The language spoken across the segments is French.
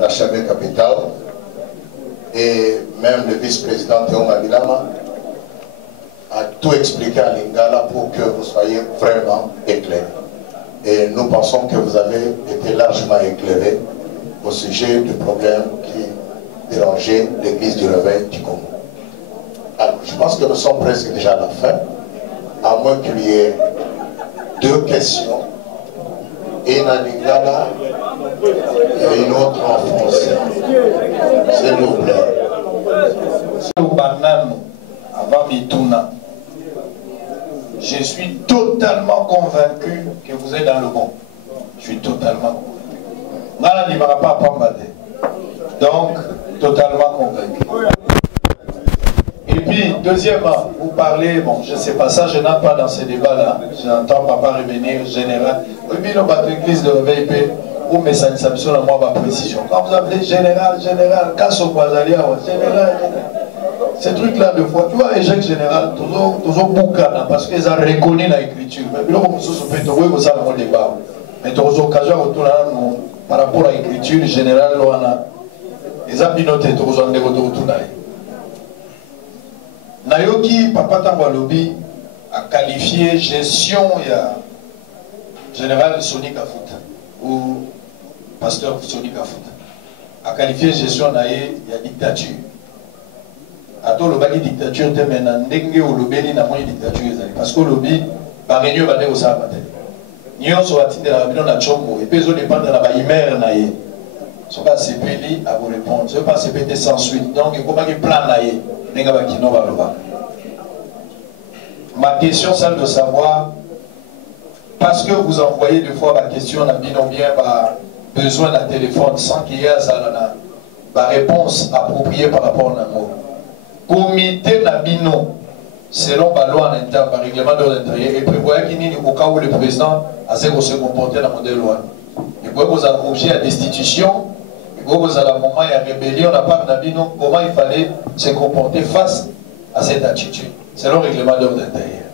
la Chambre capitale, et même le vice-président Théo Mabilama a tout expliqué à Lingala pour que vous soyez vraiment éclairés. Et nous pensons que vous avez été largement éclairés au sujet du problème qui dérangeait l'église du réveil du Congo. Alors, je pense que nous sommes presque déjà à la fin, à moins qu'il y ait deux questions, une à Lingala et une autre en français. S'il vous plaît. Je suis totalement convaincu que vous êtes dans le bon. Je suis totalement convaincu. Donc, totalement convaincu. Et puis, deuxièmement, vous parlez, bon, je ne sais pas ça, je n'entre pas dans ces débats-là. J'entends papa revenir général. Oui, mais dans l'église de VIP, ou mais ça me sonne à moi ma précision. Quand vous appelez général, Kasso Kwazalia, général, ces trucs-là, de fois, tu vois, échec général, toujours boucana, parce qu'ils ont reconnu l'écriture. Mais là, comme ça, vous avez un débat. Mais dans les occasions, par rapport à l'écriture générale, ils ont noté, ils ont dévoté. Nayoki, Papa Tangwalobi, a qualifié gestion général Soni Kafuta, ou pasteur Soni Kafuta, a qualifié gestion de dictature. Attends, le bagi dictature, tu es maintenant n'engue ou le béni n'a moins dictature, parce que le lobby, par réunion, va aller au Sabaté. Nous sommes à titre de la réunion de Chombo, et puis ils ont dépendre de la baïmère naïe. Ce n'est pas CPLI à vous répondre, ce n'est pas CPT sans suite. Donc, il faut pas qu'il plan naïe, n'engue va qui n'en va le voir. Ma question, c'est de savoir, parce que vous envoyez des fois la question, on a bien besoin d'un téléphone sans qu'il y ait la réponse appropriée par rapport à l'amour. Comité Nabino, selon la loi en interne, par règlement de l'intérieur, et prévoit qu'il y ait au cas où le président a se comporter dans le modèle loi. Il faut que vous ayez objet à destitution, il faut que vous ayez un moment de rébellion, la part Nabino, comment il fallait se comporter face à cette attitude, selon le règlement de l'intérieur.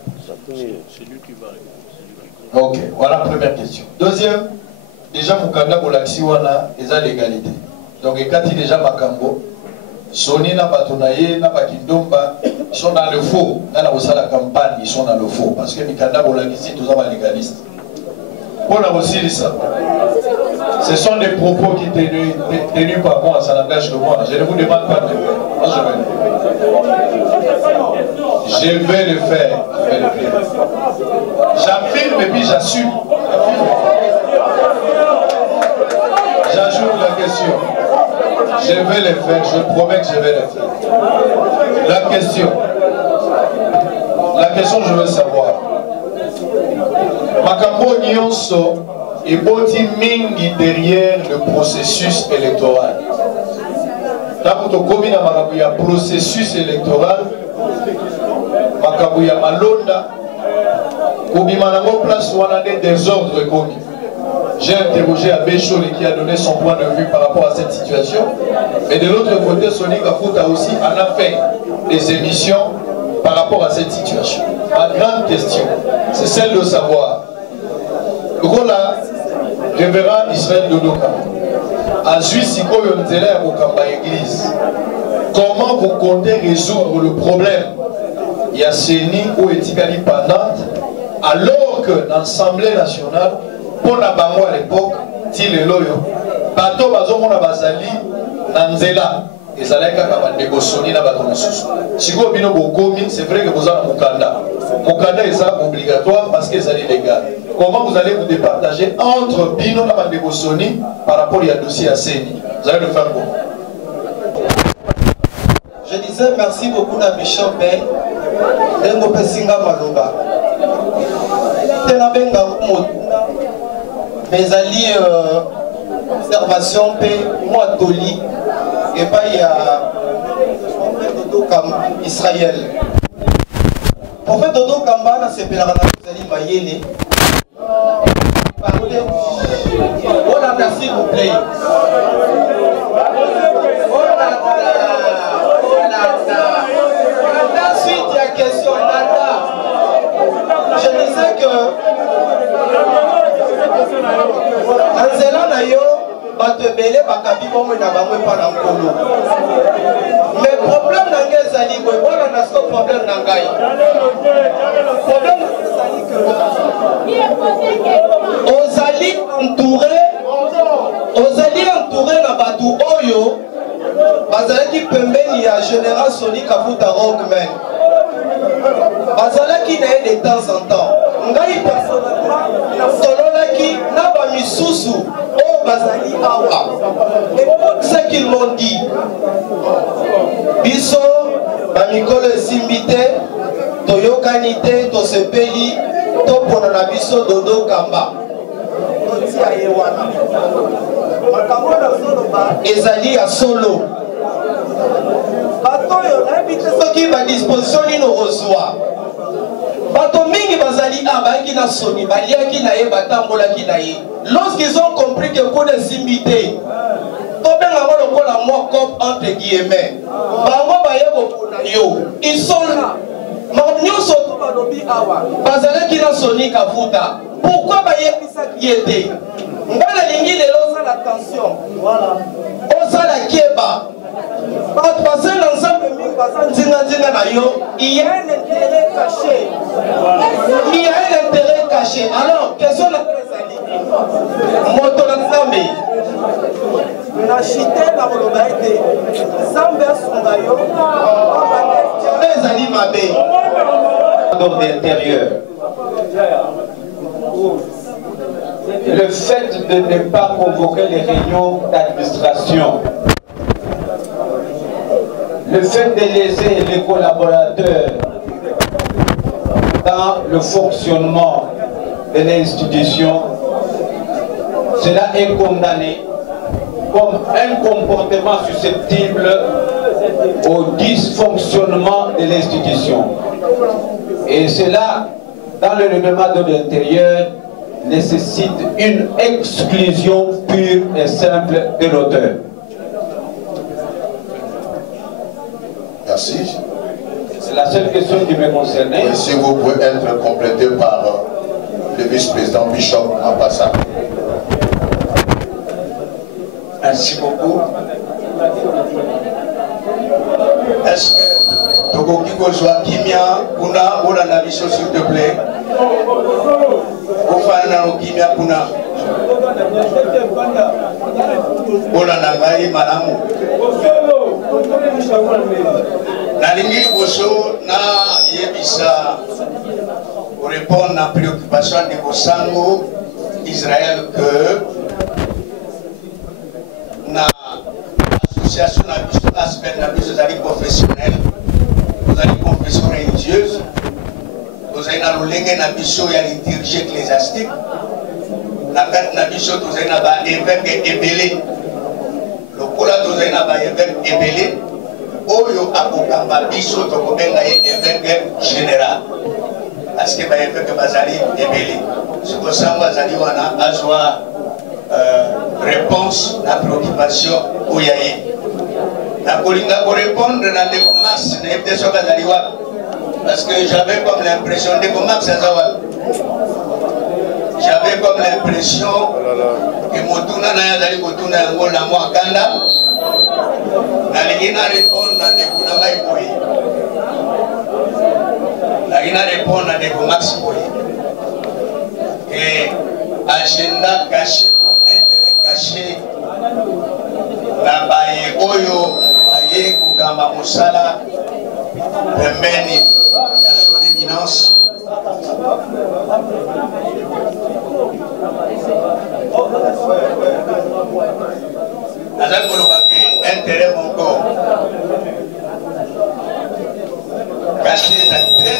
Ok, voilà la première question. Deuxième, déjà, mon candidat pour l'axiwana, ils ont l'égalité. Donc, quand il déjà Makambo, Soni na Batonaye, na Bakindomba, ils sont dans le faux. Dans la campagne, ils sont dans le faux. Parce que Mikanda Bolagisi, tous les légalistes. Pour la aussi, ça. Ce sont des propos qui tenus par moi, ça n'engage que moi. Je ne vous demande pas de le faire. Je vais le faire. J'affirme et puis j'assume. J'ajoute la question. Je vais le faire, je promets que je vais le faire. La question, je veux savoir. Makambo Nyonso est boti mingi derrière le processus électoral. Tant que tu as un processus électoral, Makambo ya malonda, Kobimanango place où on a des désordres commis. J'ai interrogé Abéchole qui a donné son point de vue par rapport à cette situation. Et de l'autre côté, Soni Kafuta aussi en a fait des émissions par rapport à cette situation. Ma grande question, c'est celle de savoir. Rola, révérend Israël Dodoka, à Zuisiko Yonzela au Kamba Église, comment vous comptez résoudre le problème? Il y a Séni ou Etikali pendante, alors que l'Assemblée nationale, pour la bango à l'époque, il est loyo. Bato bazomona bazali nanzela. Et allez kaka négocier na bato mosusu. Si vous bino bokomi, c'est vrai que vous avez mukanda. Mukanda est obligatoire parce que c'est illégal. Comment vous allez vous départager entre bino na négocier par rapport à dossier à Séni? Vous allez le faire comment? Je disais merci beaucoup à Bishop Ben. Dengo Pesinga Maloba. Tenabenga mes alliés observation P, moi Toli, et pas il y a Dodo Kamba Israël. En fait, Dodo Kamba, c'est Pélarana, vous allez Mayele. Parlez. Voilà, s'il vous plaît. Ensuite, il y a question Nada. Je disais que Anzela Nayo, bakabi bomoi na bango epa na nkolo. Mais problème na ngai ezali boye, wana na siko problème na ngai. Problème na ngai ezali que ozali entouré na batu oyo bazalaki pembeni ya Général Soni Kavuta Rockman. Bazalaki na ye de temps en temps. Ngai personnellement nasololaki na bamisusu oyo bazali awa. Et ce qu'ils m'ont dit, biso bamikolo esimbi te, toyokani te, tosepeli, topona na biso dodo kamba. Totia ye wana. Makambo na soloba ezali ya solo. Bato yo nayebi te soki badisposition nino kozwa. Bato mingi bazali bayaki na Soni, baliaki na ye, batambolaki na ye. Lorsqu'ils ont compris que kuna esimbi te, tobenga ngo lokola mwa cop entre guillemets, bango baye kopona yo, ils sont là. Nyonso to balobi awa bazalaki na Soni Kavuta. Pourquoi bayebisaki ye te? Ngana lingi lelo osala attention, voilà, osala keba. Parce que l'ensemble na yo, il y a un intérêt caché. Il y a un intérêt caché. Alors, question la moto na Nzambe. Na chité na molobaite. Nzambe asunga yo. Les animabé. D'ordre intérieur. Le fait de ne pas convoquer les réunions d'administration, le fait de laisser les collaborateurs dans le fonctionnement de l'institution, cela est condamné comme un comportement susceptible au dysfonctionnement de l'institution. Et cela, dans le règlement de l'intérieur, nécessite une exclusion pure et simple de l'auteur. Merci. C'est la seule question qui me concernait. Et si vous pouvez être complété par le vice-président Bishop en passant. Merci beaucoup. Est-ce que Togo Kiko Kimia, Kuna, Ola Nabiso, s'il te plaît? Ofana no Kimia Kuna. Ola Nagai Malamu. Nalingi Boso na Yebisa pour répondre à la préoccupation de Bosango Israël que na association na biso aspect na biso zali professionnel, vous allez confession religieuse, vous allez na lolenge na biso ya liturgie ecclésiastique, na kati na biso vous allez na ba évêque ebele, lokola vous allez na ba évêque ebele, oyo akokamba biso tokobenga ye évêque général, parce que ba évêque bazali ebele, siko sango azali wana azwa réponse à la préoccupation où il y a eu. Pour répondre à des Max, parce que j'avais comme l'impression de Max, j'avais comme l'impression que Motuna Nayazali Motuna Angola Mwakanda n'a répondre à des Kunamaïkoui. N'a répondre à des Max Koui. Et agenda caché. Caché na baye oyo baye kugamba musala pembeni ya son éminence azali kolobaki intérêt moko caché ezali te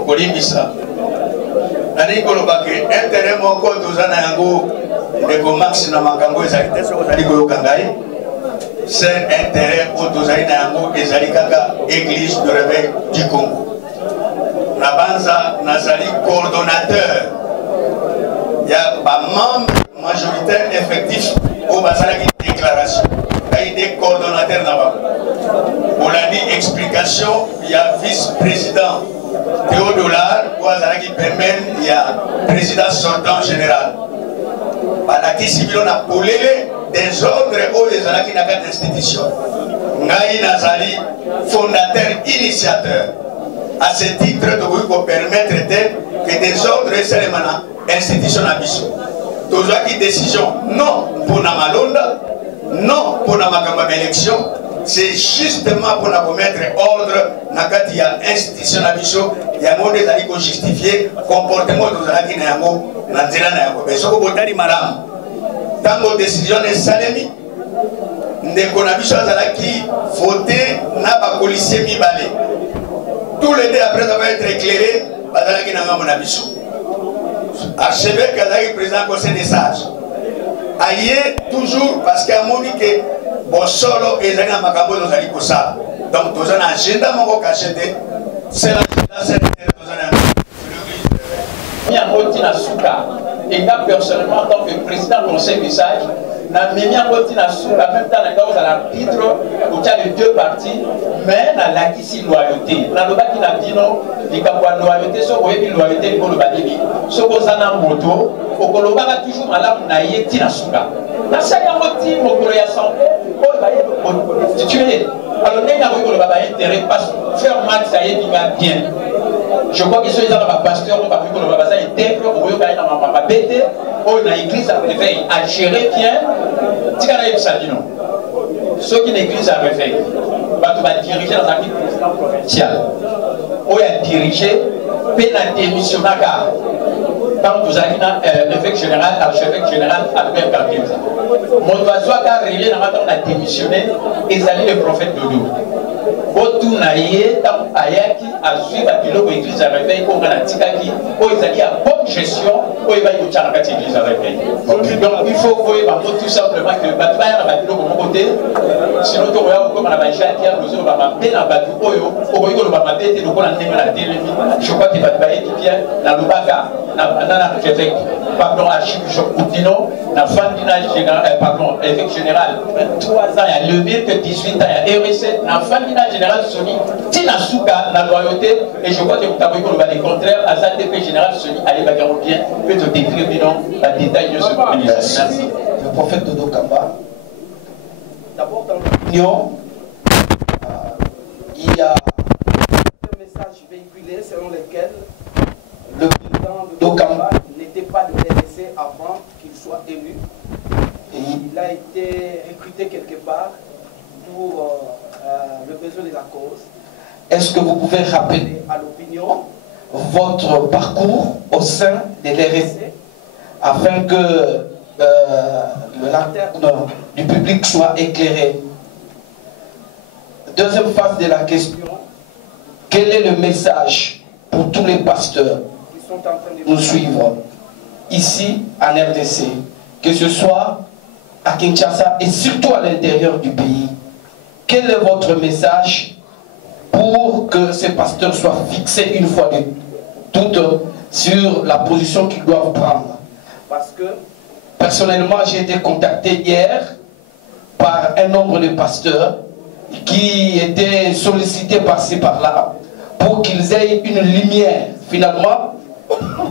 okolimbisa nani kolobaki intérêt moko toza na yango ndeko Max na makambo ezali te soki ozali koyoka ngai c'est intérêt oyo tozali na yango ezali kaka église de réveil du Congo na banza nazali coordonnateur ya bamembre majoritaire effectif oyo basalaki déclaration ngai nde coordonnateur na bango olandi explication ya vice-président Théodollar, qui permet, il y a président sortant général. Balaki Sibilo n'a pas des ordres où les Alaki n'a pas d'institution. Ngaï Nazali, fondateur, initiateur. À ce titre, nous pouvons permettre que des ordres et institutions n'abissent. Tous qui décision non pour la Malonda, non pour la élection, c'est justement pour la mettre ordre dans l'institution n'abissent. Il y a un monde qui justifier le comportement de l'Alaki Nayango, Nanzela Nayango. Mais ce que vous avez dit, madame, tant que décision est salémi, ndeko na biso azalaki voté na ba policier mibale. Tous les deux après avoir été éclairés, bazalaki na ngambo na biso. Archevêque azalaki président conseil des sages. Aye toujours parce qu'à monique bosolo ezali na makambo tozali kosala. Donc toza na agenda moko kachete. C'est l'agenda sanitaire toza na. Miango tina suka. Et moi personnellement en tant que président du conseil des sages, na memi en même temps dans l'arbitre où il y a les deux parties, mais na la qui loyauté. Na loba qui n'a bino, les capouas loyauté, so vous avez loyauté pour le balibi. So vous en a moto, au koloba toujours malade na yeti na suka. Na chaque moti mokolo ya santé, oh ba yé institué. Alors n'est pas que le baba intérêt parce que faire mal ça y est bien. Je crois que ceux qui sont dans le pasteur, on va plus que le baba intègre, on va aller dans ma bête, on a l'église à réveil, à gérer bien. Ceux qui l'église à réveil, va diriger dans un équipe président provincial. On a dirigé, puis on a démissionné quand vous avez l'évêque général, archevêque général, Albert Kabinza. Mon oiseau a réveillé, on a démissionné, et ça le prophète Dodo. Botou naïe, tant ayaki, à suivre à l'îlot l'église à réveil, on a tikaki, où ils allaient à bonne gestion, où ils allaient à l'église à réveil. Donc il faut voir tout simplement que Batman a l'îlot comme côté, sinon tu vois comme on a déjà dit, nous allons m'appeler dans Batu Oyo, au Oyo, on va m'appeler, nous allons aller à la télé. Je crois que Batman est bien dans le baga, dans l'archevêque, pardon, archibishop Koutino, dans Fandinage général, pardon, évêque général, 3 ans, il y a levé que 18 ans, il y a RSC, dans Fandinage général Sony, Tina Souka, la loyauté, et je crois que vous avez dit le contraire, à sa TP général Sony, allez, bagarre bien, peut te décrire, non, la détail de ce premier. Merci. Le prophète Dodo Kamba. D'abord, dans l'opinion, il y a un message véhiculé selon lequel le président Dodo Kamba n'était pas de l'RDC avant qu'il soit élu. Et il a été recruté quelque part pour le besoin de la cause. Est-ce que vous pouvez rappeler à l'opinion votre parcours au sein de l'RDC afin que le lanterne du public soit éclairé? Deuxième phase de la question, quel est le message pour tous les pasteurs qui sont en train de nous suivre ici en RDC, que ce soit à Kinshasa et surtout à l'intérieur du pays? Quel est votre message pour que ces pasteurs soient fixés une fois de toutes sur la position qu'ils doivent prendre? Parce que personnellement, j'ai été contacté hier par un nombre de pasteurs qui étaient sollicités par-ci par-là pour qu'ils aient une lumière. Finalement,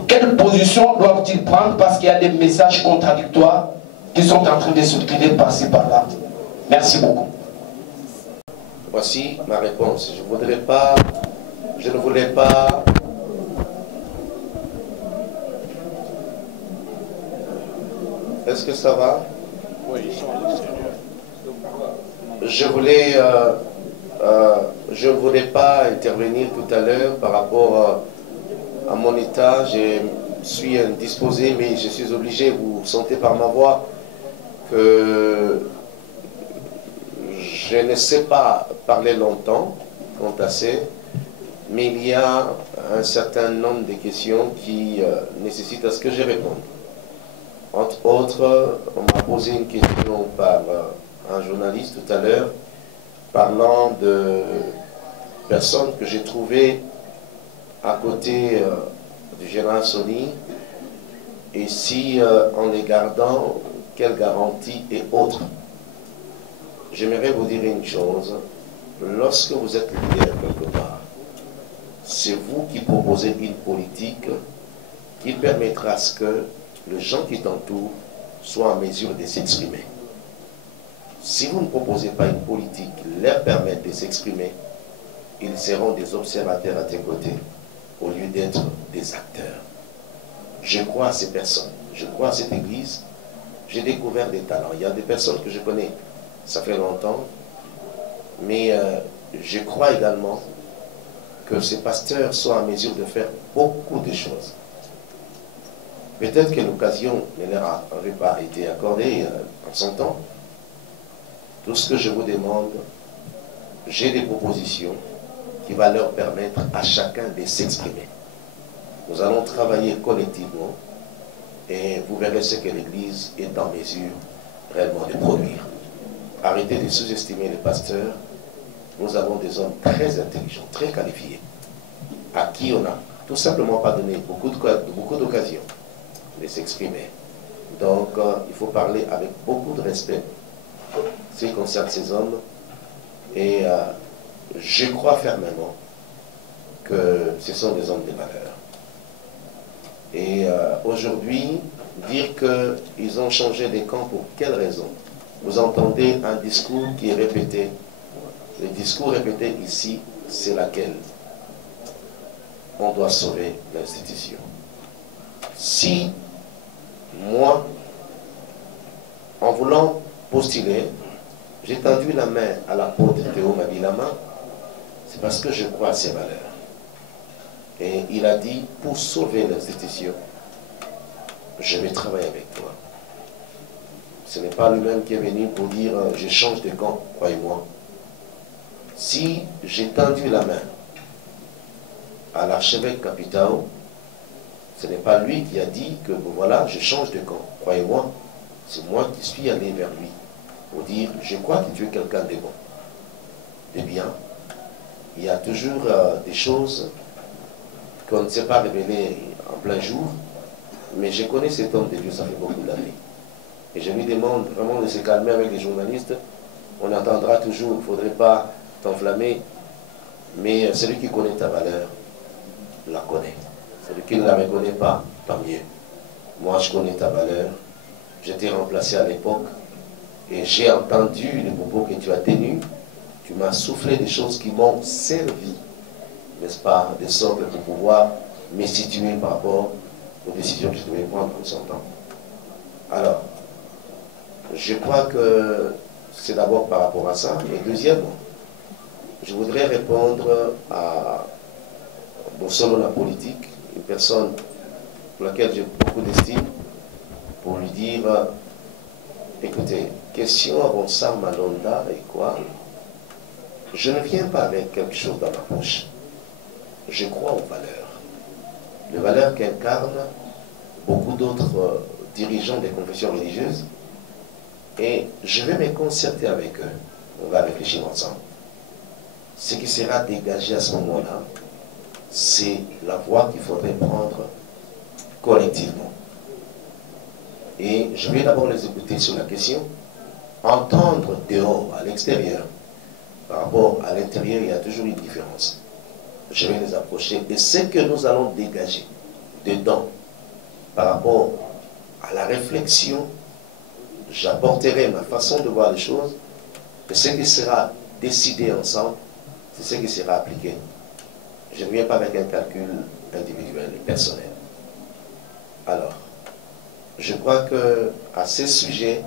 quelle position doivent-ils prendre parce qu'il y a des messages contradictoires qui sont en train de circuler par-ci par-là? Merci beaucoup. Voici ma réponse. Je ne voulais pas Est-ce que ça va? Oui, ils sont à l'extérieur. Je ne voulais pas intervenir tout à l'heure par rapport à mon état. Je suis indisposé, mais je suis obligé, vous sentez par ma voix, que je ne sais pas parler longtemps, assez, mais il y a un certain nombre de questions qui nécessitent à ce que je réponde. Entre autres, on m'a posé une question par un journaliste tout à l'heure, parlant de personnes que j'ai trouvées à côté du général Sony, et si en les gardant, quelles garanties et autres. J'aimerais vous dire une chose, lorsque vous êtes leader quelque part, c'est vous qui proposez une politique qui permettra à ce que les gens qui t'entourent soient en mesure de s'exprimer. Si vous ne proposez pas une politique qui leur permette de s'exprimer, ils seront des observateurs à tes côtés au lieu d'être des acteurs. Je crois à ces personnes, je crois à cette église. J'ai découvert des talents. Il y a des personnes que je connais, ça fait longtemps, mais je crois également que ces pasteurs soient en mesure de faire beaucoup de choses. Peut-être que l'occasion ne leur avait pas été accordée en son temps. Tout ce que je vous demande, j'ai des propositions qui vont leur permettre à chacun de s'exprimer. Nous allons travailler collectivement et vous verrez ce que l'Église est en mesure réellement de produire. Arrêtez de sous-estimer les pasteurs. Nous avons des hommes très intelligents, très qualifiés, à qui on n'a tout simplement pas donné beaucoup d'occasions de s'exprimer. Donc, il faut parler avec beaucoup de respect ce qui concerne ces hommes. Et je crois fermement que ce sont des hommes de valeur. Et aujourd'hui, dire qu'ils ont changé de camp, pour quelle raison? Vous entendez un discours qui est répété. Le discours répété ici, c'est laquelle? On doit sauver l'institution. Si moi, en voulant postuler, j'ai tendu la main à l'apôtre Théo Mabilama, c'est parce que je crois à ses valeurs. Et il a dit, pour sauver l'institution, je vais travailler avec toi. Ce n'est pas lui-même qui est venu pour dire, je change de camp, croyez-moi. Si j'ai tendu la main à l'archevêque Capitao, ce n'est pas lui qui a dit que voilà, je change de camp, croyez-moi. C'est moi qui suis allé vers lui pour dire, je crois que tu es quelqu'un de bon. Eh bien, il y a toujours des choses qu'on ne sait pas révéler en plein jour, mais je connais cet homme de Dieu, ça fait beaucoup d'années. Et je lui demande vraiment de se calmer avec les journalistes. On attendra toujours, il ne faudrait pas t'enflammer, mais celui qui connaît ta valeur, la connaît. Celui qui ne la reconnaît pas, tant mieux. Moi, je connais ta valeur. J'étais remplacé à l'époque et j'ai entendu les propos que tu as tenus. Tu m'as soufflé des choses qui m'ont servi, n'est-ce pas, de sorte pour pouvoir me situer par rapport aux décisions que je devais prendre en son temps. Alors, je crois que c'est d'abord par rapport à ça. Et deuxièmement, je voudrais répondre à Bossolo la politique, une personne pour laquelle j'ai beaucoup d'estime, pour lui dire, écoutez, question à Ronsard Malonda et quoi? Je ne viens pas avec quelque chose dans ma poche. Je crois aux valeurs. Les valeurs qu'incarnent beaucoup d'autres dirigeants des confessions religieuses. Et je vais me concerter avec eux. On va réfléchir ensemble. Ce qui sera dégagé à ce moment-là, c'est la voie qu'il faudrait prendre collectivement. Et je vais d'abord les écouter sur la question. Entendre dehors, à l'extérieur, par rapport à l'intérieur, il y a toujours une différence. Je vais les approcher. Et ce que nous allons dégager dedans, par rapport à la réflexion, j'apporterai ma façon de voir les choses. Et ce qui sera décidé ensemble, c'est ce qui sera appliqué. Je ne viens pas avec un calcul individuel et personnel. Alors, je crois que à ce sujet,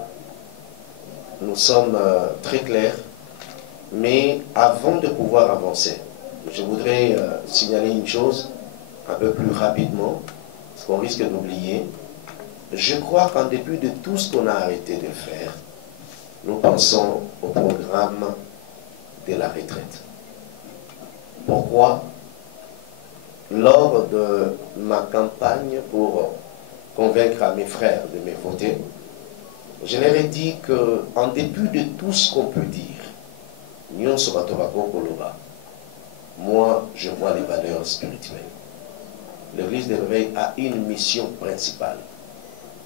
nous sommes très clairs. Mais avant de pouvoir avancer, je voudrais signaler une chose un peu plus rapidement, parce qu'on risque d'oublier. Je crois qu'en dépit de tout ce qu'on a arrêté de faire, nous pensons au programme de la retraite. Pourquoi? Lors de ma campagne pour convaincre à mes frères de me voter, je leur ai dit qu'en dépit de tout ce qu'on peut dire, moi, je vois les valeurs spirituelles. L'Église de réveil a une mission principale,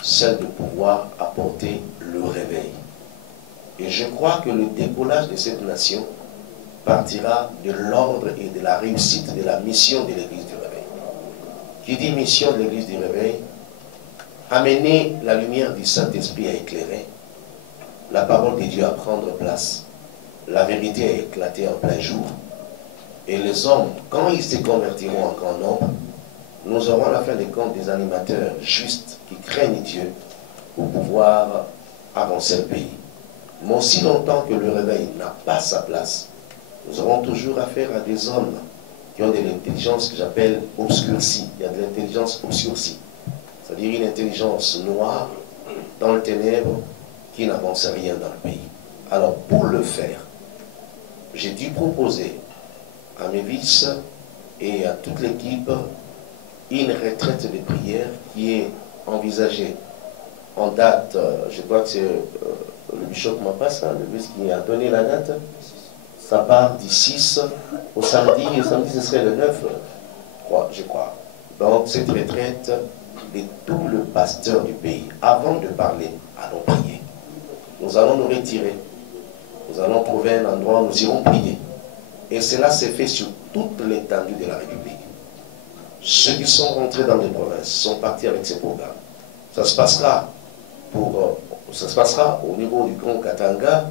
celle de pouvoir apporter le réveil. Et je crois que le décollage de cette nation partira de l'ordre et de la réussite de la mission de l'Église du Réveil. Qui dit mission de l'Église du Réveil, amener la lumière du Saint-Esprit à éclairer, la parole de Dieu à prendre place, la vérité à éclater en plein jour, et les hommes, quand ils se convertiront en grand nombre, nous aurons à la fin des comptes des animateurs justes qui craignent Dieu pour pouvoir avancer le pays. Mais aussi longtemps que le réveil n'a pas sa place, nous aurons toujours affaire à des hommes qui ont de l'intelligence que j'appelle obscurcie. Il y a de l'intelligence obscurcie, c'est-à-dire une intelligence noire dans le ténèbre qui n'avance rien dans le pays. Alors pour le faire, j'ai dû proposer à mes vices et à toute l'équipe une retraite de prière qui est envisagée en date, je crois que c'est le bishop Mapassa, le vice qui a donné la date, ça part du 6 au samedi, et samedi ce serait le 9, je crois. Donc cette retraite de tout le pasteur du pays, avant de parler, allons prier. Nous allons nous retirer, nous allons trouver un endroit où nous irons prier. Et cela s'est fait sur toute l'étendue de la République. Ceux qui sont rentrés dans les provinces sont partis avec ces programmes. Ça se passera au niveau du Grand Katanga,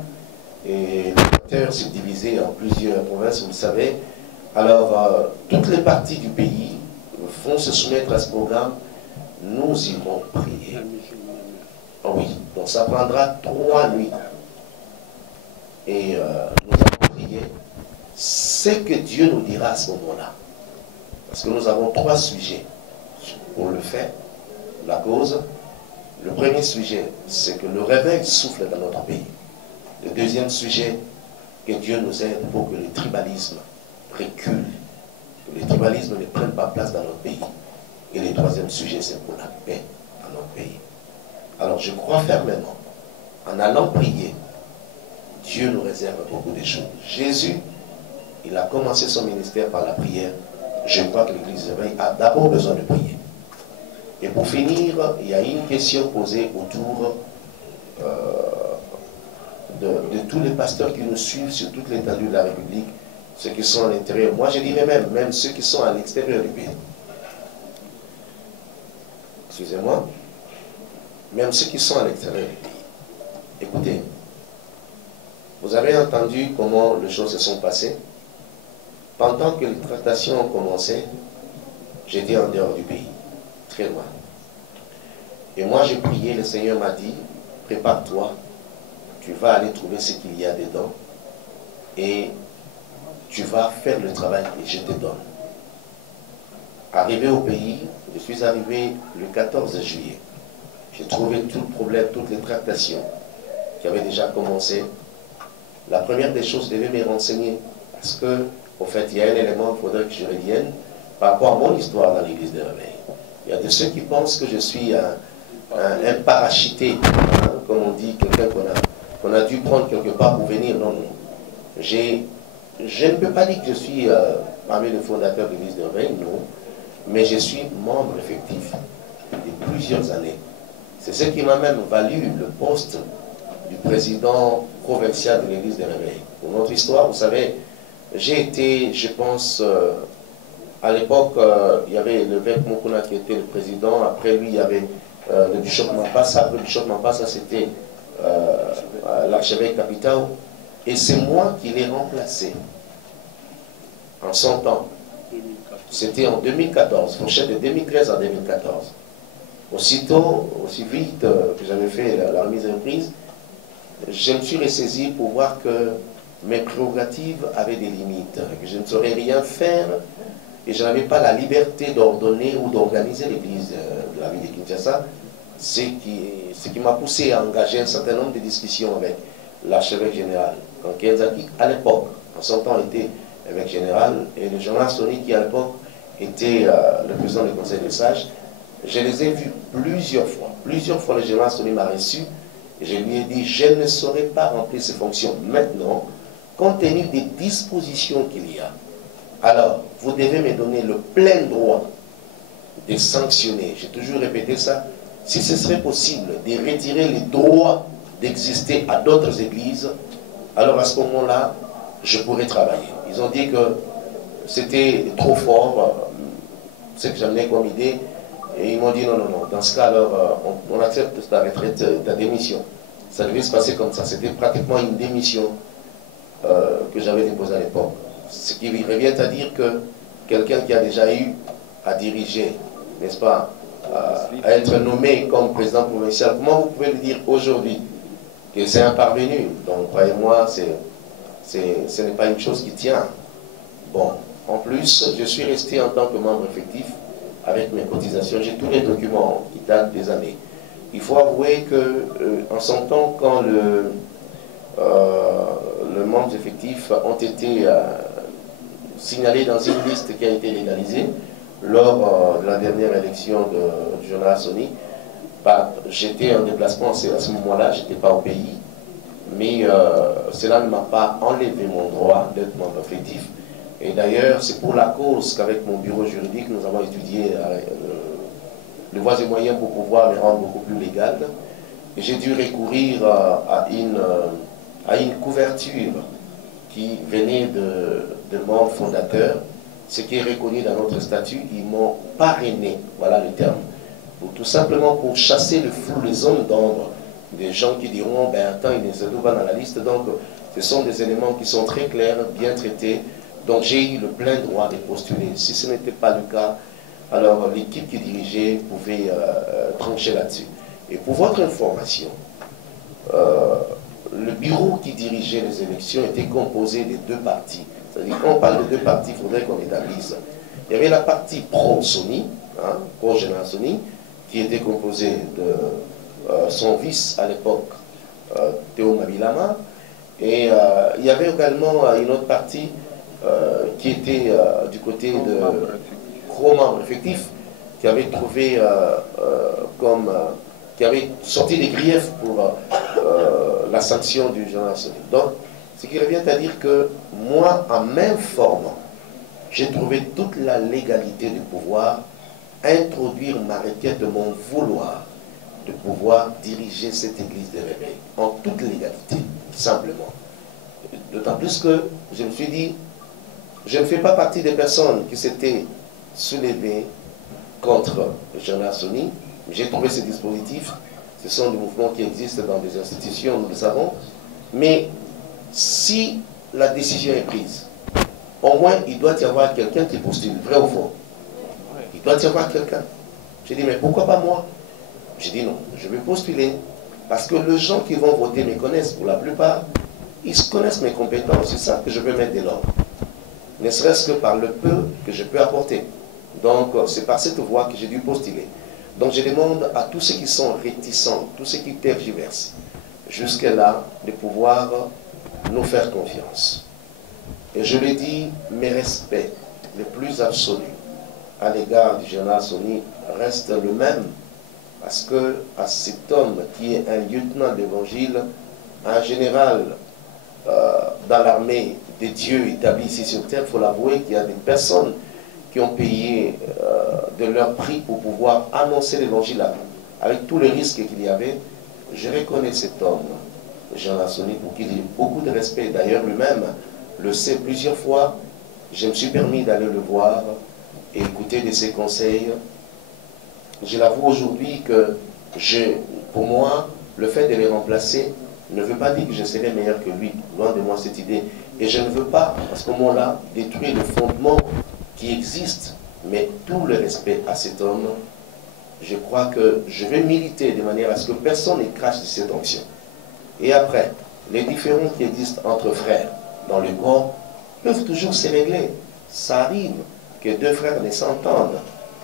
et l'Équateur s'est divisé en plusieurs provinces, vous le savez. Alors, toutes les parties du pays vont se soumettre à ce programme. Nous irons prier. Oh oui, donc ça prendra 3 nuits. Et nous allons prier. Ce que Dieu nous dira à ce moment-là. Parce que nous avons 3 sujets pour le faire. La cause. Le premier sujet, c'est que le réveil souffle dans notre pays. Le deuxième sujet, que Dieu nous aide pour que le tribalisme recule, que le tribalisme ne prenne pas place dans notre pays. Et le troisième sujet, c'est pour la paix dans notre pays. Alors je crois fermement, en allant prier, Dieu nous réserve beaucoup de choses. Jésus, il a commencé son ministère par la prière. Je crois que l'Église du Réveil a d'abord besoin de prier. Et pour finir, il y a une question posée autour de tous les pasteurs qui nous suivent sur toute l'étendue de la République, ceux qui sont à l'intérieur. Moi, je dirais même ceux qui sont à l'extérieur du pays. Excusez-moi. Même ceux qui sont à l'extérieur du pays. Écoutez, vous avez entendu comment les choses se sont passées. Pendant que les tractations ont commencé, j'étais en dehors du pays, très loin. Et moi, j'ai prié, le Seigneur m'a dit, prépare-toi, tu vas aller trouver ce qu'il y a dedans et tu vas faire le travail que je te donne. Arrivé au pays, je suis arrivé le 14 juillet. J'ai trouvé tout le problème, toutes les tractations qui avaient déjà commencé. La première des choses, je devais me renseigner parce que, au fait, il y a un élément qu'il faudrait que je revienne par rapport à mon histoire dans l'Église des Réveils. Il y a de ceux qui pensent que je suis un parachuté, hein, comme on dit, quelqu'un qu'on a dû prendre quelque part pour venir. Non, non. Je ne peux pas dire que je suis parmi les fondateurs de l'Église des Réveils, non, mais je suis membre effectif depuis plusieurs années. C'est ce qui m'a même valu le poste du président provincial de l'Église des Réveils. Pour notre histoire, vous savez, j'ai été, je pense, à l'époque, il y avait le Vec Mokuna qui était le président. Après lui, il y avait le bishop Mapassa. Après le bishop Mapassa, c'était l'archevêque Capitao. Et c'est moi qui l'ai remplacé en son temps. C'était en 2014, fourchette de 2013 à 2014. Aussitôt, aussi vite que j'avais fait la remise en prise, je me suis ressaisi pour voir que mes prérogatives avaient des limites, que je ne saurais rien faire et je n'avais pas la liberté d'ordonner ou d'organiser l'église de la ville de Kinshasa, ce qui m'a poussé à engager un certain nombre de discussions avec l'archevêque général. Quand Kenzaki, à l'époque, en son temps, était évêque général, et le journal Sony qui à l'époque était le président du conseil des sages, je les ai vus plusieurs fois. Plusieurs fois, le général Sony m'a reçu et je lui ai dit, je ne saurais pas remplir ces fonctions maintenant, compte tenu des dispositions qu'il y a. Alors, vous devez me donner le plein droit de sanctionner. J'ai toujours répété ça. Si ce serait possible de retirer les droits d'exister à d'autres églises, alors à ce moment-là, je pourrais travailler. Ils ont dit que c'était trop fort, ce que j'amenais comme idée, et ils m'ont dit non, non, non, dans ce cas, alors, on accepte ta retraite, ta démission. Ça devait se passer comme ça, c'était pratiquement une démission que j'avais déposée à l'époque. Ce qui revient à dire que quelqu'un qui a déjà eu à diriger, n'est-ce pas, à être nommé comme président provincial, comment vous pouvez le dire aujourd'hui que c'est un parvenu? Donc, croyez-moi, ce n'est pas une chose qui tient. Bon, en plus, je suis resté en tant que membre effectif avec mes cotisations. J'ai tous les documents qui datent des années. Il faut avouer que, en son temps, quand les membres effectifs ont été signalés dans une liste qui a été légalisée lors de la dernière élection du général Sony, bah, j'étais en déplacement à ce moment-là, je n'étais pas au pays, mais cela ne m'a pas enlevé mon droit d'être membre effectif. Et d'ailleurs, c'est pour la cause qu'avec mon bureau juridique, nous avons étudié les voies et moyens pour pouvoir les rendre beaucoup plus légales. Et j'ai dû recourir à une couverture qui venait de membres fondateurs, ce qui est reconnu dans notre statut. Ils m'ont parrainé, voilà le terme, tout simplement pour chasser le flou, les zones d'ombre, des gens qui diront, ben attends, il est pas dans la liste. Donc, ce sont des éléments qui sont très clairs, bien traités. Donc, j'ai eu le plein droit de postuler. Si ce n'était pas le cas, alors l'équipe qui dirigeait pouvait trancher là-dessus. Et pour votre information, le bureau qui dirigeait les élections était composé de deux parties. C'est-à-dire, quand on parle de deux parties, il faudrait qu'on établisse. Il y avait la partie pro-Sony, hein, pro-Général Sony, qui était composée de son vice à l'époque, Théo Mabilama, et il y avait également une autre partie qui était du côté de gros membres effectifs, qui avait trouvé qui avait sorti des griefs pour la sanction du général Sony. Donc, ce qui revient à dire que moi, en m'informant, j'ai trouvé toute la légalité de pouvoir introduire ma requête de mon vouloir de pouvoir diriger cette église de réveil en toute légalité, simplement. D'autant plus que je me suis dit, je ne fais pas partie des personnes qui s'étaient soulevées contre le général Sony. J'ai trouvé ces dispositifs. Ce sont des mouvements qui existent dans des institutions, nous le savons. Mais si la décision est prise, au moins il doit y avoir quelqu'un qui postule, vrai ou faux. Il doit y avoir quelqu'un. J'ai dit, mais pourquoi pas moi? J'ai dit non, je vais postuler. Parce que les gens qui vont voter me connaissent pour la plupart. Ils connaissent mes compétences. C'est ça que je veux mettre de l'ordre. Ne serait-ce que par le peu que je peux apporter. Donc, c'est par cette voie que j'ai dû postuler. Donc, je demande à tous ceux qui sont réticents, tous ceux qui tergiversent, jusque-là, de pouvoir nous faire confiance. Et je le dis, mes respects les plus absolus à l'égard du général Sony restent le même, parce que à cet homme qui est un lieutenant d'évangile, un général dans l'armée des dieux établis ici sur terre, il faut l'avouer qu'il y a des personnes qui ont payé de leur prix pour pouvoir annoncer l'évangile avec tous les risques qu'il y avait. Je reconnais cet homme, Jean Sony, pour qui j'ai beaucoup de respect. D'ailleurs, lui-même le sait plusieurs fois. Je me suis permis d'aller le voir et écouter de ses conseils. Je l'avoue aujourd'hui que pour moi, le fait de les remplacer ne veut pas dire que je serai meilleur que lui. Loin de moi cette idée. Et je ne veux pas, à ce moment-là, détruire le fondement qui existe. Mais tout le respect à cet homme, je crois que je vais militer de manière à ce que personne ne crache de cette onction. Et après, les différends qui existent entre frères dans le corps peuvent toujours se régler. Ça arrive que deux frères ne s'entendent.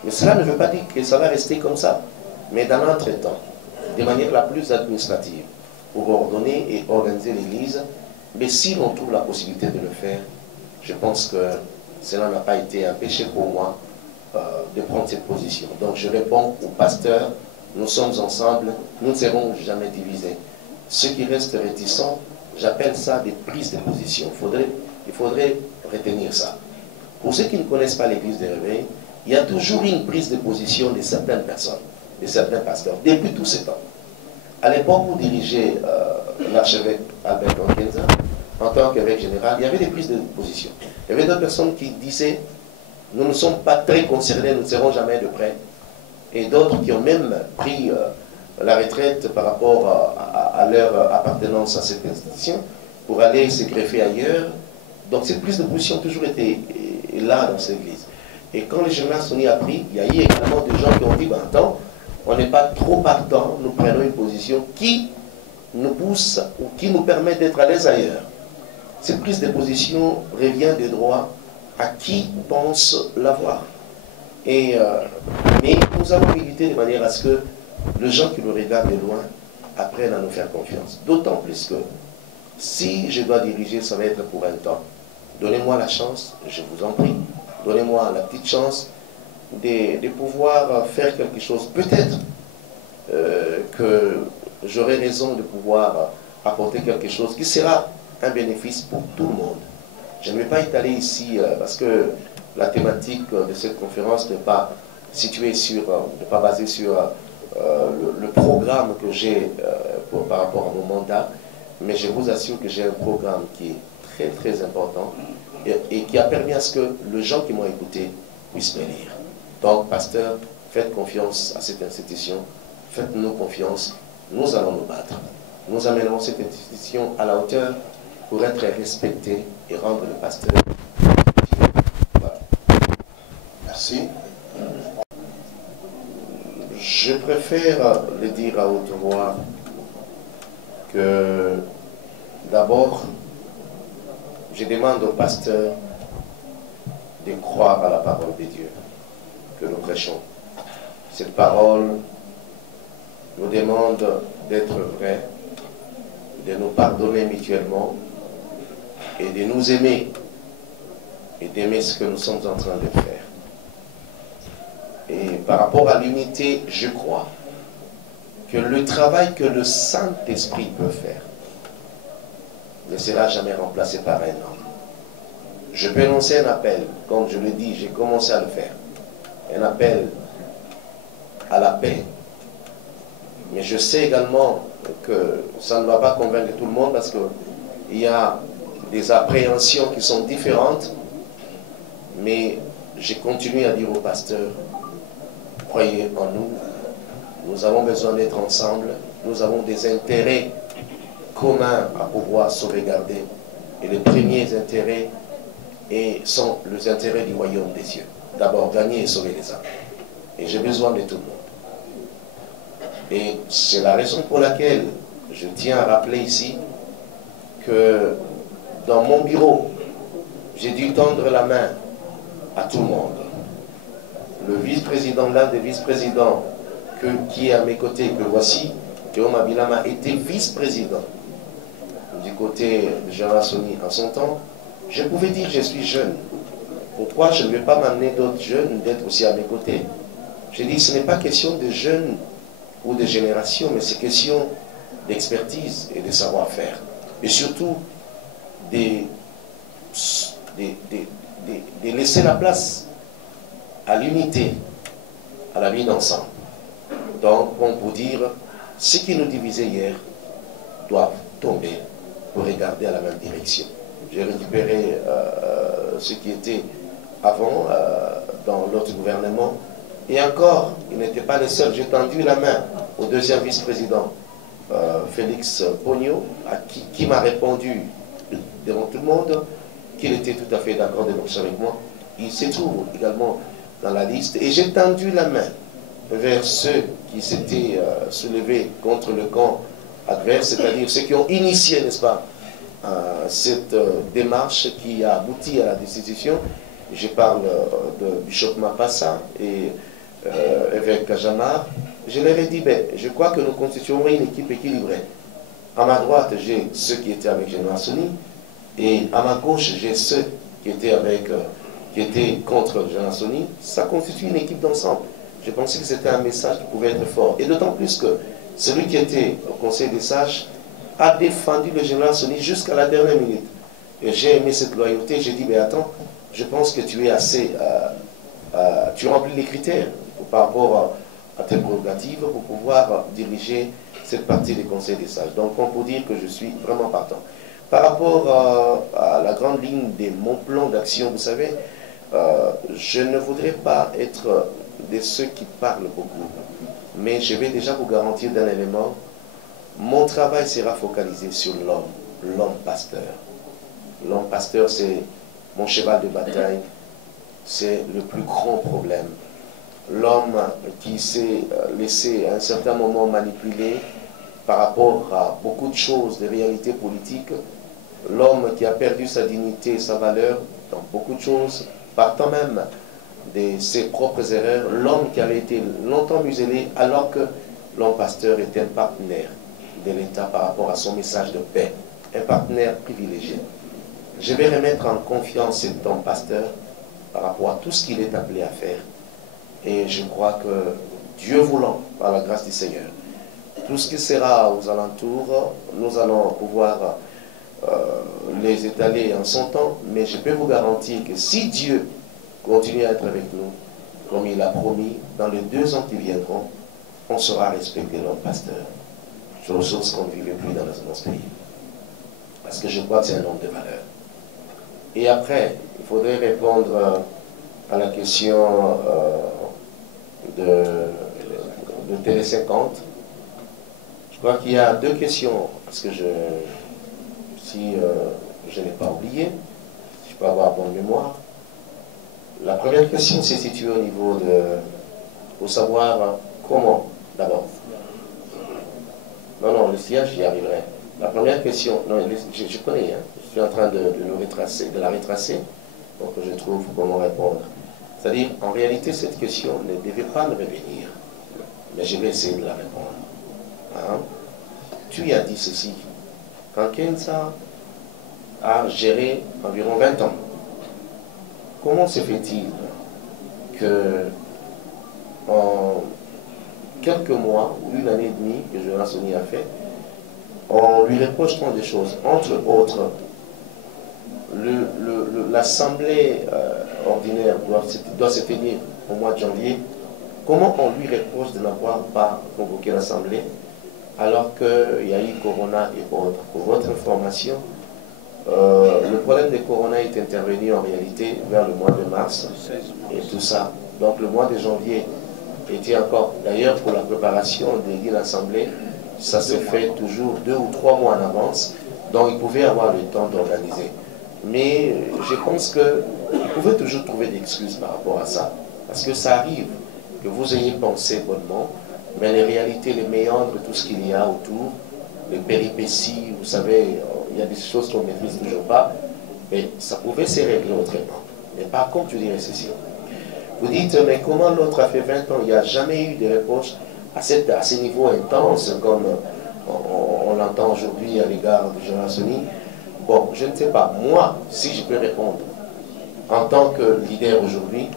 Mais cela ne veut pas dire que ça va rester comme ça. Mais dans l'entretemps, de manière la plus administrative, pour ordonner et organiser l'Église, mais si l'on trouve la possibilité de le faire, je pense que cela n'a pas été un péché pour moi de prendre cette position. Donc je réponds au pasteur, nous sommes ensemble, nous ne serons jamais divisés. Ceux qui restent réticents, j'appelle ça des prises de position. Il faudrait retenir ça. Pour ceux qui ne connaissent pas l'Église des réveils, il y a toujours une prise de position de certaines personnes, de certains pasteurs, depuis tous ces temps. À l'époque où dirigeait l'archevêque Albert Onkenza, en tant qu'évêque général, il y avait des prises de position. Il y avait d'autres personnes qui disaient nous ne sommes pas très concernés, nous ne serons jamais de près. Et d'autres qui ont même pris la retraite par rapport à leur appartenance à cette institution pour aller se greffer ailleurs. Donc cette prise de position a toujours été là dans cette église. Et quand le général Sony a pris, il y a eu également des gens qui ont dit, ben, attends, on n'est pas trop partant, nous prenons une position qui nous pousse ou qui nous permet d'être à l'aise ailleurs. Cette prise de position revient de droit à qui pense l'avoir. Mais nous avons milité de manière à ce que les gens qui nous regardent de loin apprennent à nous faire confiance. D'autant plus que si je dois diriger, ça va être pour un temps. Donnez-moi la chance, je vous en prie. Donnez-moi la petite chance de pouvoir faire quelque chose. Peut-être que j'aurai raison de pouvoir apporter quelque chose qui sera un bénéfice pour tout le monde. Je ne vais pas étaler ici parce que la thématique de cette conférence n'est pas située sur, n'est pas basée sur le programme que j'ai par rapport à mon mandat, mais je vous assure que j'ai un programme qui est très très important et qui a permis à ce que les gens qui m'ont écouté puissent me lire. Donc, pasteur, faites confiance à cette institution, faites-nous confiance, nous allons nous battre. Nous amènerons cette institution à la hauteur pour être respecté et rendre le pasteur. Voilà. Merci. Je préfère le dire à haute voix que d'abord, je demande au pasteur de croire à la parole de Dieu que nous prêchons. Cette parole nous demande d'être vrais, de nous pardonner mutuellement et de nous aimer et d'aimer ce que nous sommes en train de faire. Et par rapport à l'unité, je crois que le travail que le Saint-Esprit peut faire ne sera jamais remplacé par un homme. Je peux lancer un appel, comme je le dis, j'ai commencé à le faire, un appel à la paix. Mais je sais également que ça ne va pas convaincre tout le monde parce qu'il y a des appréhensions qui sont différentes. Mais je continue à dire au pasteur, croyez en nous, nous avons besoin d'être ensemble, nous avons des intérêts communs à pouvoir sauvegarder. Et les premiers intérêts sont les intérêts du royaume des cieux. D'abord, gagner et sauver les âmes. Et j'ai besoin de tout le monde. Et c'est la raison pour laquelle je tiens à rappeler ici que dans mon bureau, j'ai dû tendre la main à tout le monde. Le vice-président, l'un des vice-présidents qui est à mes côtés, que voici, Théoma Bilama, était vice-président du côté de Général Sony en son temps. Je pouvais dire je suis jeune. Pourquoi je ne vais pas m'amener d'autres jeunes d'être aussi à mes côtés? J'ai dit ce n'est pas question de jeunes ou de génération, mais c'est question d'expertise et de savoir-faire. Et surtout, de laisser la place à l'unité, à la vie d'ensemble. Donc, on peut dire, ce qui nous divisait hier doit tomber pour regarder à la même direction. J'ai récupéré ce qui était avant dans l'autre gouvernement. Et encore, il n'était pas le seul. J'ai tendu la main au deuxième vice-président, Félix Pogno, qui m'a répondu devant tout le monde qu'il était tout à fait d'accord de marcher avec moi. Il se trouve également dans la liste. Et j'ai tendu la main vers ceux qui s'étaient soulevés contre le camp adverse, c'est-à-dire ceux qui ont initié, n'est-ce pas, cette démarche qui a abouti à la destitution. Je parle de Bishop Mapassa et évêque Kajamar. Je leur ai dit, ben, je crois que nous constituerons une équipe équilibrée. À ma droite, j'ai ceux qui étaient avec Général Sony, et à ma gauche, j'ai ceux qui étaient contre Général Sony. Ça constitue une équipe d'ensemble. Je pensais que c'était un message qui pouvait être fort. Et d'autant plus que celui qui était au Conseil des sages a défendu le Général Sony jusqu'à la dernière minute. Et j'ai aimé cette loyauté. J'ai dit, mais attends, je pense que tu es assez... tu remplis les critères par rapport à tes prérogatives pour pouvoir diriger cette partie des conseils des sages. Donc on peut dire que je suis vraiment partant. Par rapport à la grande ligne de mon plan d'action, vous savez, je ne voudrais pas être de ceux qui parlent beaucoup, mais je vais déjà vous garantir d'un élément. Mon travail sera focalisé sur l'homme pasteur. L'homme pasteur, c'est mon cheval de bataille, c'est le plus grand problème. L'homme qui s'est laissé à un certain moment manipuler par rapport à beaucoup de choses, des réalités politiques, l'homme qui a perdu sa dignité et sa valeur dans beaucoup de choses, partant même de ses propres erreurs, l'homme qui avait été longtemps muselé alors que l'homme pasteur était un partenaire de l'État par rapport à son message de paix, un partenaire privilégié. Je vais remettre en confiance cet homme pasteur par rapport à tout ce qu'il est appelé à faire. Et je crois que Dieu voulant, par la grâce du Seigneur, tout ce qui sera aux alentours, nous allons pouvoir les étaler en son temps, mais je peux vous garantir que si Dieu continue à être avec nous, comme il a promis, dans les 2 ans qui viendront, on saura respecter l'homme pasteur. Chose qu'on ne vivait plus dans ce pays. Parce que je crois que c'est un homme de valeur. Et après, il faudrait répondre à la question de Télé 50. Je crois qu'il y a 2 questions, parce que si je n'ai pas oublié, si je peux avoir bonne mémoire. La première question s'est située au niveau de... pour savoir comment, d'abord. Non, le sillage, j'y arriverai. La première question, non, je connais, hein, je suis en train de la retracer, donc je trouve comment répondre. C'est-à-dire, en réalité, cette question ne devait pas me revenir, mais je vais essayer de la répondre. Hein? Tu as dit ceci, quand Kenza a géré environ 20 ans, comment se fait-il que en quelques mois, ou 1 année et demie que Jonas Soni a fait, on lui reproche tant de choses. Entre autres, l'assemblée ordinaire doit se tenir au mois de janvier. Comment on lui reproche de n'avoir pas convoqué l'assemblée alors qu'il y a eu Corona et autres? Pour votre information, le problème de Corona est intervenu en réalité vers le mois de mars et tout ça. Donc le mois de janvier était encore, d'ailleurs pour la préparation de l'assemblée, ça se fait toujours 2 ou 3 mois en avance, donc il pouvait avoir le temps d'organiser. Mais je pense qu'il pouvait toujours trouver des excuses par rapport à ça, parce que ça arrive que vous ayez pensé bonnement, mais les réalités, les méandres, tout ce qu'il y a autour, les péripéties, vous savez, il y a des choses qu'on ne maîtrise toujours pas, mais ça pouvait se régler autrement. Mais par contre, je dirais ceci. Vous dites, mais comment l'autre a fait 20 ans? Il n'y a jamais eu de reproche à ce niveau intense, comme on l'entend aujourd'hui à l'égard de Jonas Soni. Bon, je ne sais pas. Moi, si je peux répondre, en tant que leader aujourd'hui,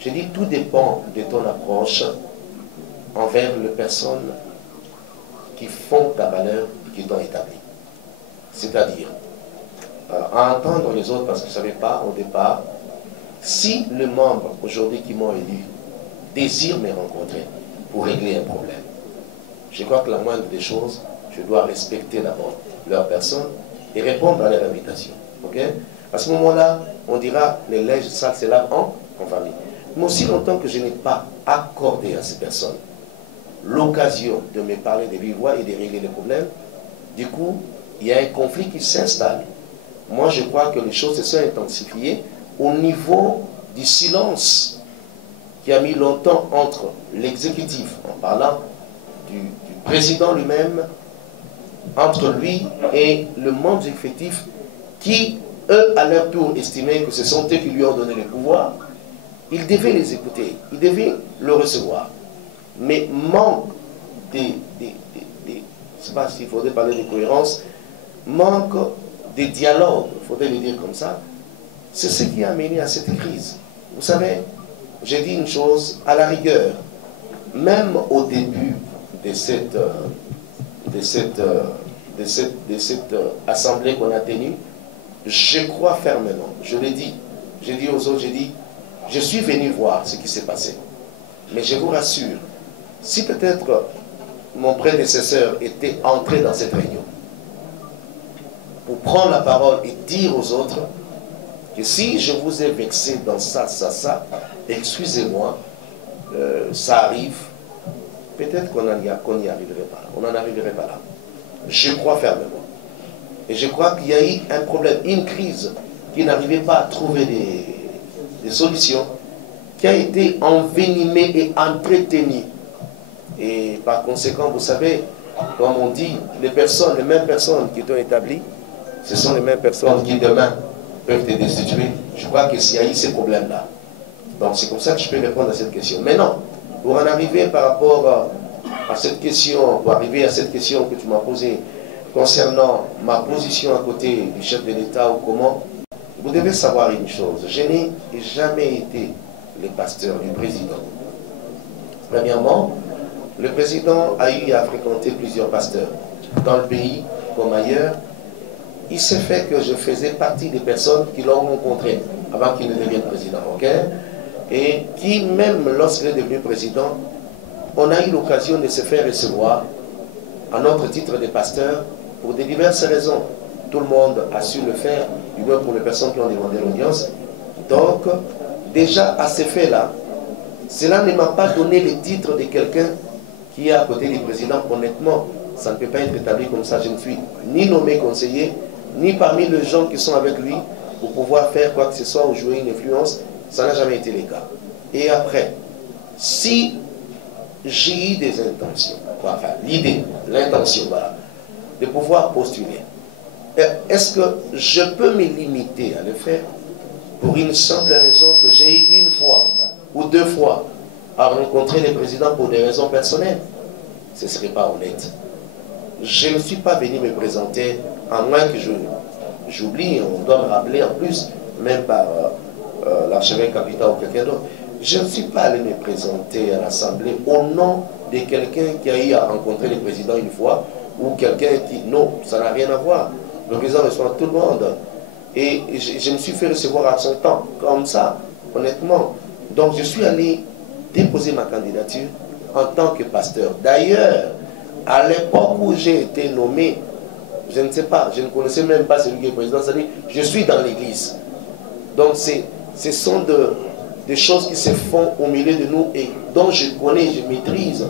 je dis tout dépend de ton approche envers les personnes qui font ta valeur et qui t'ont établi. C'est-à-dire, à entendre les autres, parce que je ne savais pas au départ, si le membre aujourd'hui qui m'ont élu désire me rencontrer pour régler un problème, je crois que la moindre des choses, je dois respecter d'abord leur personne et répondre à leur invitation. Okay? À ce moment-là, on dira les linges sales se lavent en famille. Mais aussi longtemps que je n'ai pas accordé à ces personnes l'occasion de me parler de vive voix et de régler les problèmes, du coup, il y a un conflit qui s'installe. Moi, je crois que les choses se sont intensifiées au niveau du silence qui a mis longtemps entre l'exécutif, en parlant du président lui-même, entre lui et le membre exécutif qui, eux, à leur tour, estimaient que ce sont eux qui lui ont donné le pouvoir. Il devait les écouter, il devait le recevoir. Mais manque je ne sais pas s'il faudrait parler de cohérence, manque de dialogue, il faudrait le dire comme ça, c'est ce qui a mené à cette crise. Vous savez, j'ai dit une chose, à la rigueur, même au début de cette assemblée qu'on a tenue, je crois fermement, je l'ai dit, j'ai dit aux autres, j'ai dit, je suis venu voir ce qui s'est passé. Mais je vous rassure, si peut-être mon prédécesseur était entré dans cette réunion, pour prendre la parole et dire aux autres que si je vous ai vexé dans ça, excusez-moi, ça arrive, peut-être qu'on n'y arriverait pas là. On n'en arriverait pas là. Je crois fermement. Et je crois qu'il y a eu un problème, une crise qui n'arrivait pas à trouver des solutions, qui a été envenimée et entretenue. Et par conséquent, vous savez, comme on dit, les mêmes personnes qui t'ont établi, ce sont les mêmes personnes qui demain peuvent te destituer. Je crois qu'il y a eu ces problèmes-là. Donc c'est comme ça que je peux répondre à cette question. Maintenant, pour en arriver par rapport à cette question, pour arriver à cette question que tu m'as posée concernant ma position à côté du chef de l'État ou comment, vous devez savoir une chose. Je n'ai jamais été le pasteur du président. Premièrement, le président a eu à fréquenter plusieurs pasteurs dans le pays comme ailleurs. Il s'est fait que je faisais partie des personnes qui l'ont rencontré avant qu'il ne devienne président. Okay? Et qui, même lorsqu'il est devenu président, on a eu l'occasion de se faire recevoir à notre titre de pasteur pour de diverses raisons. Tout le monde a su le faire, du moins pour les personnes qui ont demandé l'audience. Donc, déjà à ce fait-là, cela ne m'a pas donné le titre de quelqu'un qui est à côté du président. Honnêtement, ça ne peut pas être établi comme ça. Je ne suis ni nommé conseiller, ni parmi les gens qui sont avec lui pour pouvoir faire quoi que ce soit ou jouer une influence. Ça n'a jamais été le cas. Et après, si j'ai eu des intentions, enfin l'idée, l'intention, voilà, de pouvoir postuler, est-ce que je peux me limiter à le faire pour une simple raison que j'ai eu une fois ou deux fois à rencontrer le président pour des raisons personnelles? Ce ne serait pas honnête. Je ne suis pas venu me présenter, à moins que j'oublie, on doit me rappeler en plus, même par l'archevêque capital ou quelqu'un d'autre. Je ne suis pas allé me présenter à l'Assemblée au nom de quelqu'un qui a eu à rencontrer le président une fois, ou quelqu'un qui... Non, ça n'a rien à voir. Le président reçoit tout le monde. Et je me suis fait recevoir à son temps, comme ça, honnêtement. Donc je suis allé déposer ma candidature en tant que pasteur. D'ailleurs, à l'époque où j'ai été nommé, je ne sais pas, je ne connaissais même pas celui qui est président, c'est-à-dire, je suis dans l'église. Donc ce sont des choses qui se font au milieu de nous et dont je connais, je maîtrise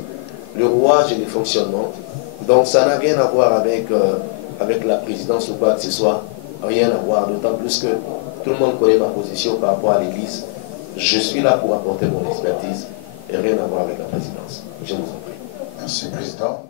le rouage et le fonctionnement. Donc ça n'a rien à voir avec la présidence ou quoi que ce soit, rien à voir, d'autant plus que tout le monde connaît ma position par rapport à l'église. Je suis là pour apporter mon expertise et rien à voir avec la présidence. Je vous en prie. Merci, Président.